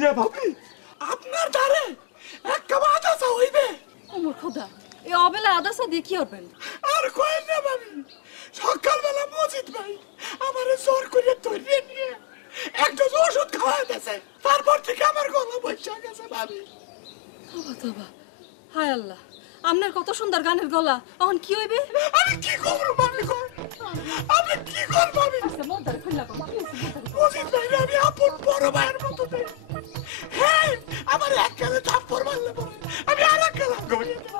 ইয়া ভাবি আপনার দ্বারে একটা আদাসা হইবে। ওমর খোদা, এই অবেলা আদাসা দিয়ে কি করবেন? আর কইেন না ভাবি, সকালবেলা মজিদ ভাই আমারে জোর করে ধরিয়ে নিয়ে একটা ওষুধ খাওয়াই দিয়েছে, তারপর থেকে আমার গলা বৈশা গেছে ভাবি। তবা তবা, হায় আল্লাহ, আপনার কত সুন্দর গানের গলা, এখন কি হইবে? আমি কি করব ভাবি, আমি কি করব ভাবি? মন্দারে খুললা কো, মজিদ ভাই আমি আপন বড় ভাইয়ের মতো দেই। হ্যাঁ আমার এক কালে থাপ্পড় মারলে পরে আমি আর এক কালে গড়িয়ে দেব।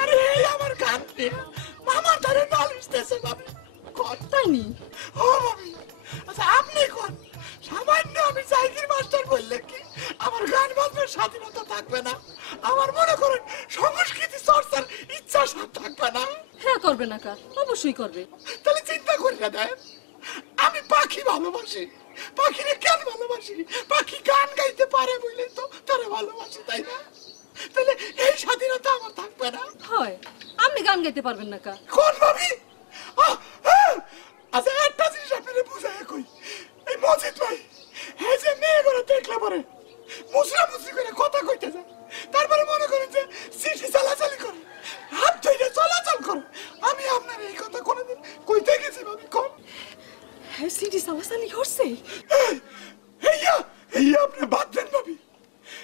আরে এই আমার গান নিয়ে মামা ধরে নালিশতেছে ভাবি। তাই নি? ও ভাবি, আচ্ছা আপনি কোন সামান্য আমি সাইকেল মাস্টার বললে কি আমার গান বাজনার স্বাধীনতা থাকবে না? আমার মনে করেন সংস্কৃতি চর্চার ইচ্ছা থাকবে না? হ্যাঁ করবে না কা, অবশ্যই করবে। তাহলে চিন্তা করি না দেন, আমি পাখি ভালোবাসি। পাখিরে কেন ভালোবাসি? পাখি গান গাইতে পারে বলে তো তারে ভালোবাসি, তাই না? তাহলে এই স্বাধীনতা আমার থাকবে না? হয়, আপনি গান গাইতে পারবেন না কা? কোন ভাবি? আচ্ছা একটা জিনিস আপনারা বুঝায় কই, এই মজিদ ভাই এই যে মেয়েগুলো দেখলে পরে মুসরামুসরি করে কথা কইতে যায়, তারপরে মনে করেন যে সিটি চালাচালি করে, হাত ধরে চলাচল করে। আমি আপনার এই কথা কোনোদিন কইতে গেছি ভাবি? কম হ্যাঁ, সিটি চালাচালি করছে। হেইয়া হেইয়া আপনি বাদ দেন ভাবি।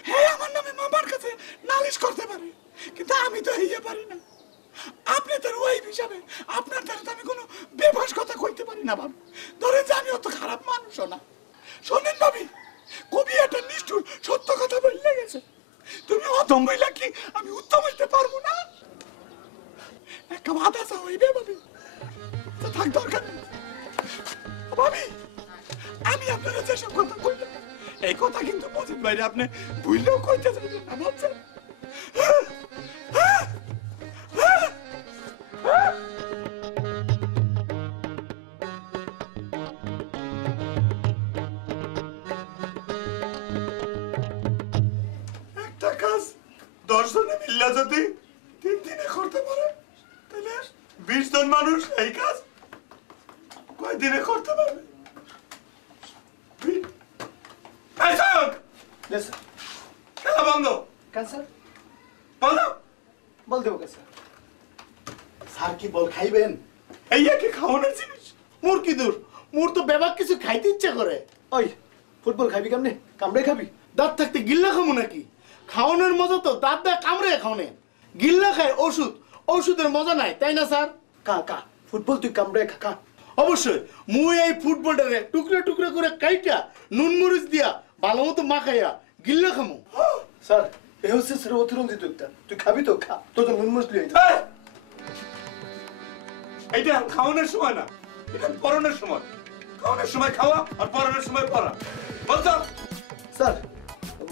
হ্যাঁ আমার নামে মামার কাছে নালিশ করতে পারে, কিন্তু আমি তো হেইয়া পারি না। আপনি তার ওয়াইফ হিসাবে আপনার দ্বারা তো আমি কোনো বেফাস কথা কইতে পারি না ভাবি। ধরেন যে আমি অত খারাপ মানুষও না। শোনেন ভাবি, কবি একটা নিষ্ঠুর সত্য কথা বললে গেছে, তুমি অদম বইলা কি আমি উত্তম হইতে পারবো না? একটা বাতাসা হইবে ভাবি, তো থাক দরকার নেই ভাবি। আমি আপনারা যেসব কথা কইলাম এই কথা কিন্তু মজিদ ভাইরে আপনি ভুললেও কইতে চাইবেন না, বুঝছেন? একটা কাজ 10 জনে মিল্লা যদি 3 দিনে করতে পারে, তাহলে 20 জন মানুষ এই কাজ কয় দিনে করতে পারবে? খেলা বন্ধ। বন্ধ বল দেবো কে স্যার? স্যার কি বল খাইবেন? এইয়া কি খাওয়ানোর জিনিস? মোর কি দূর, মোর তো বেবাক কিছু খাইতে ইচ্ছা করে। ওই ফুটবল খাবি কেমনে? কামড়ে খাবি? দাঁত থাকতে গিল্লা খামো নাকি? খাওয়ানোর মজা তো দাঁত দা কামড়ে খাওনে। গিল্লা খায় ওষুধ, ওষুধের মজা নাই, তাই না স্যার? কা কা ফুটবল তুই কামড়ে খা। অবশ্যই মুই এই ফুটবলটারে টুকরো টুকরো করে কাইটা নুন মরিচ দিয়া ভালো মতো মাখাইয়া গিল্লা খামো। স্যার এ হচ্ছে স্যার অতিরঞ্জিত একটা, তুই খাবি তো খা, তোর তো নুন মরিচ দিয়ে এইটা খাওয়ানোর সময় না, এটা পড়ানোর সময়। খাওয়ানোর সময় খাওয়া আর পড়ানোর সময় পড়া, বলছো? স্যার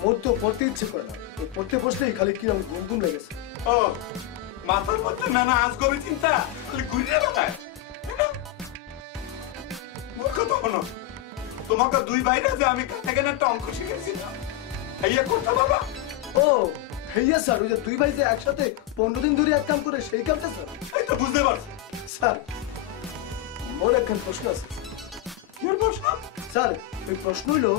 মোর তো পড়তে ইচ্ছে করে না, পড়তে বসলেই খালি কিরম ঘুম ঘুম লেগেছে। ও মাথার মধ্যে নানা আজগবি চিন্তা খালি ঘুরিয়ে বেড়ায়। মূর্খ তো হলো, তোমাকে দুই বাইরে যে আমি কাটাকেন একটা অঙ্ক শিখেছিলাম, এইয়া করতে বাবা। ও হেইয়া স্যার, ওই যে দুই ভাই যে একসাথে 15 দিন ধরে এক কাম করে সেই কামটা স্যার? এই তো বুঝতে পারছি। স্যার মোর একখান প্রশ্ন আছে। কি প্রশ্ন? স্যার ওই প্রশ্ন হইলো,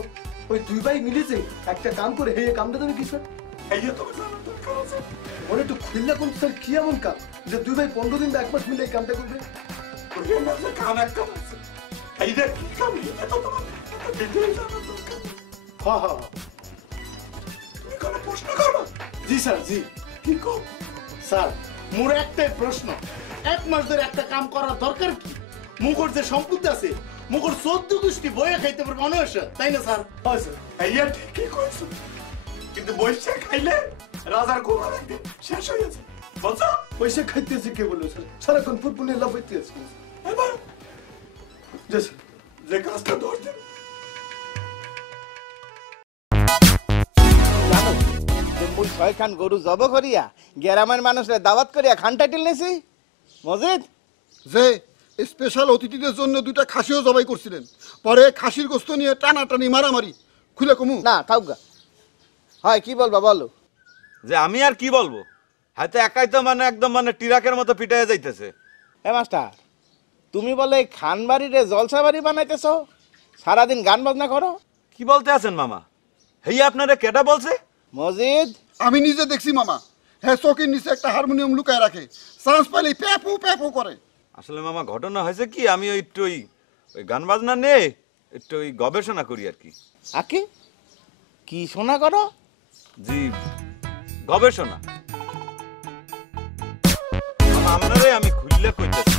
ওই দুই ভাই মিলে যে একটা কাম করে হেইয়া কামটা তুমি কি স্যার? এইয়া তো জানার দরকার আছে। মনে একটু খুললা কোন স্যার কি এমন কাম যে দুই ভাই 15 দিন বা 1 মাস মিলে এই কামটা করবে? ওই না যে কাম একটা আছে, এইটা কি কাম? এটা তো তোমার ডিটেইল জানার দরকার। হ্যাঁ হ্যাঁ তুমি কোনো প্রশ্ন করো? জি স্যার জি। কি কর? স্যার মোর একটাই প্রশ্ন, 1 মাস ধরে একটা কাম করার দরকার কি? মুখর যে সম্পত্তি আছে, মুখর 14 গোষ্ঠী বইয়ে খাইতে পারবে অনায়াসে, তাই না স্যার? হয় স্যার। এইয়া ঠিকই কইছো, কিন্তু বৈশা খাইলে রাজার গোবার একদিন শেষ হয়ে যাচ্ছে, বলছো? পয়সা খাইতেছে কে বললো স্যার? সারাক্ষণ ফুটবল নিয়ে লাফাইতে আছে। এবার জি স্যার। যে কাজটা দোষ দেবে জানো যে মুই 6 খান গরু জব করিয়া গ্রামের মানুষরা দাওয়াত করিয়া খান টাইটেল নেছি মজিদ। যে স্পেশাল অতিথিদের জন্য 2টা খাসিও জবাই করছিলেন, পরে খাসির গোস্ত নিয়ে টানাটানি মারামারি, খুলে কমু না থাকুক। হয় কি বলবা বলো? যে আমি আর কি বলবো, হয়তো একাই তো মানে একদম মানে টিরাকের মতো পিটাইয়া যাইতেছে। এ মাস্টার, তুমি বলে এই খানবাড়িরে জলসা বাড়ি বানাইতেছ, সারাদিন গান বাজনা করো? কি বলতে আছেন মামা? হেই আপনারে কেডা বলছে? মজিদ, আমি নিজে দেখছি মামা, হ্যাঁ চৌকির নিচে একটা হারমোনিয়াম লুকায় রাখে, চান্স পাইলেই প্যাপু প্যাপু করে। আসলে মামা ঘটনা হয়েছে কি, আমি ওই একটু ওই গান বাজনা নিয়ে একটু ওই গবেষণা করি আর কি। আকে কি শোনা করো? জি, গবেষণা। আপনারে আমি খুললে কইতেছি,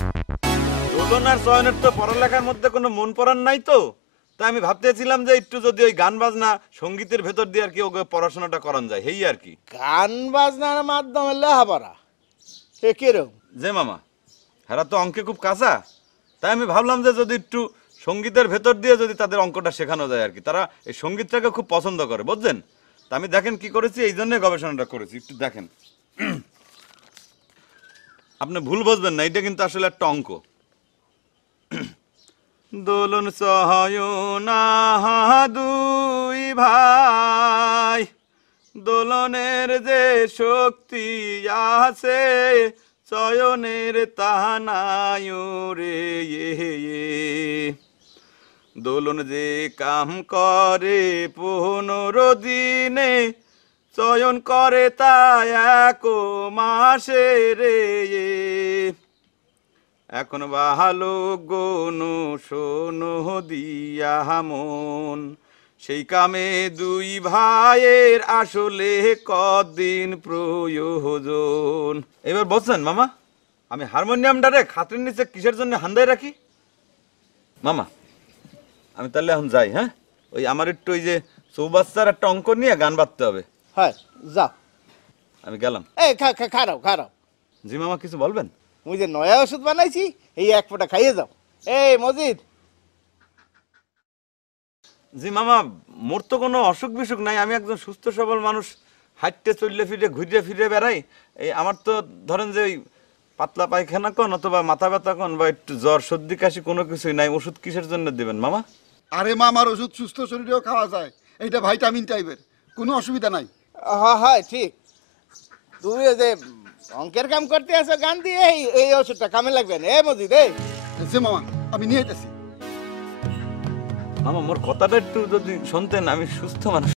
দোলন আর চয়নের তো পড়ালেখার মধ্যে কোনো মন পড়ার নাই, তো তাই আমি ভাবতেছিলাম যে একটু যদি ওই গান বাজনা সঙ্গীতের ভেতর দিয়ে আর কি ওকে পড়াশোনাটা করান যায়, হেই আর কি। গান বাজনার মাধ্যমে লেখাপড়া সে কিরম? যে মামা, হেরা তো অঙ্কে খুব কাঁচা, তাই আমি ভাবলাম যে যদি একটু সঙ্গীতের ভেতর দিয়ে যদি তাদের অঙ্কটা শেখানো যায় আর কি, তারা এই সঙ্গীতটাকে খুব পছন্দ করে, বুঝছেন? তা আমি দেখেন কি করেছি, এই জন্য গবেষণাটা করেছি, একটু দেখেন। আপনি ভুল বুঝবেন না, এটা কিন্তু আসলে একটা অঙ্ক। দোলন সহায়না দুই ভাই, দোলনের যে শক্তি আছে চয়নের তাহা নাই রে। দোলন যে কাম করে 15 দিনে, চয়ন করে তা 1 মাসে রে। এখন ভালো গণ শোনো দিয়া মন, সেই কামে দুই ভাইয়ের আসলে কদিন প্রয়োজন। এবার বলছেন মামা, আমি হারমোনিয়ামটারে খাটের নিচে কিসের জন্য হান্দায় রাখি? মামা আমি তাহলে এখন যাই, হ্যাঁ? ওই আমার একটু ওই যে চৌবাচ্চার একটা অঙ্ক নিয়ে গান বাজতে হবে। হয় যাও। আমি গেলাম। এই খারাপ খারাপ। জি মামা, কিছু বলবেন? মুই যে নয়া ওষুধ বানাইছি, এই এক ফোঁটা খাইয়ে যাও। এই মজিদ। জি মামা, মোর তো কোনো অসুখ বিসুখ নাই, আমি একজন সুস্থ সবল মানুষ, হাঁটতে চললে ফিরে ঘুরে ফিরে বেড়াই। এই আমার তো ধরেন যে ওই পাতলা পায়খানা কোন অথবা মাথা ব্যথা কোন বা একটু জ্বর সর্দি কাশি কোনো কিছুই নাই। ওষুধ কিসের জন্য দেবেন মামা? আরে মামার ওষুধ সুস্থ শরীরেও খাওয়া যায়, এইটা ভাইটামিন টাইপের, কোনো অসুবিধা নাই। হয় ঠিক। তুমি ওই যে অঙ্কের কাম করতে আসো গান দিয়ে, এই ওষুধটা কামে লাগবে না। এ মজিদ, এই যে মামা আমি নিয়ে যেতেছি। মামা মোর কথাটা একটু যদি শুনতেন, আমি সুস্থ মানুষ।